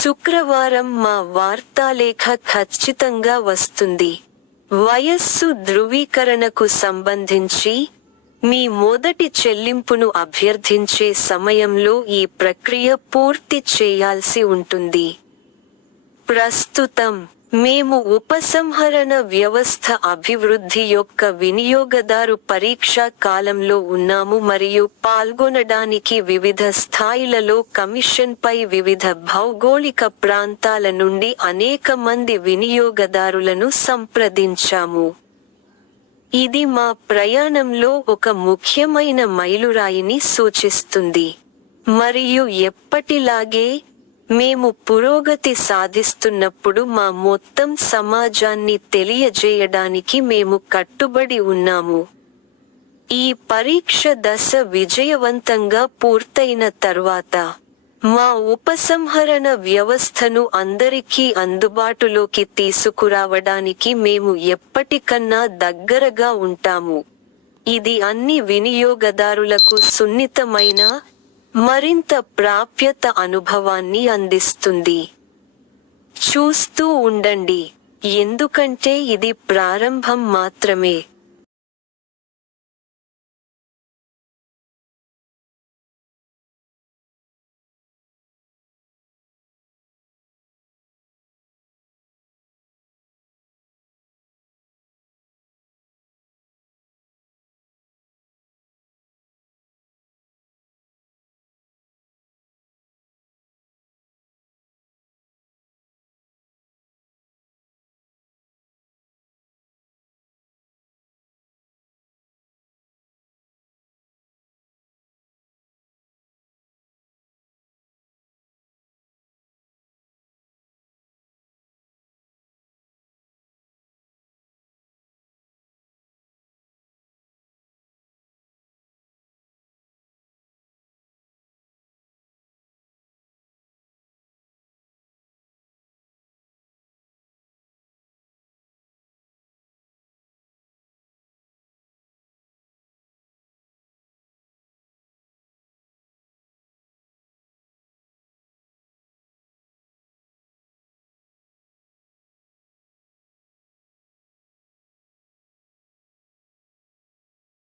శుక్రవారం మా వార్తాలేఖ ఖచ్చితంగా వస్తుంది. వయస్సు ధృవీకరణకు సంబంధించి మీ మొదటి చెల్లింపును అభ్యర్థించే సమయంలో ఈ ప్రక్రియ పూర్తి చేయాల్సి ఉంటుంది. ప్రస్తుతం మేము ఉపసంహరణ వ్యవస్థ అభివృద్ధి యొక్క వినియోగదారు పరీక్షా కాలంలో ఉన్నాము మరియు పాల్గొనడానికి వివిధ స్థాయిలలో కమిషన్పై వివిధ భౌగోళిక ప్రాంతాల నుండి అనేక మంది వినియోగదారులను సంప్రదించాము. ఇది మా ప్రయాణంలో ఒక ముఖ్యమైన మైలురాయిని సూచిస్తుంది. మరియు ఎప్పటిలాగే మేము పురోగతి సాధిస్తున్నప్పుడు మా మొత్తం సమాజాన్ని తెలియజేయడానికి మేము కట్టుబడి ఉన్నాము. ఈ పరీక్ష దశ విజయవంతంగా పూర్తయిన తర్వాత మా ఉపసంహరణ వ్యవస్థను అందరికీ అందుబాటులోకి తీసుకురావడానికి మేము ఎప్పటికన్నా దగ్గరగా ఉంటాము. ఇది అన్ని వినియోగదారులకు సున్నితమైన మరింత ప్రాప్యత అనుభవాన్ని అందిస్తుంది. చూస్తూ ఉండండి. ఎందుకంటే ఇది ప్రారంభం మాత్రమే.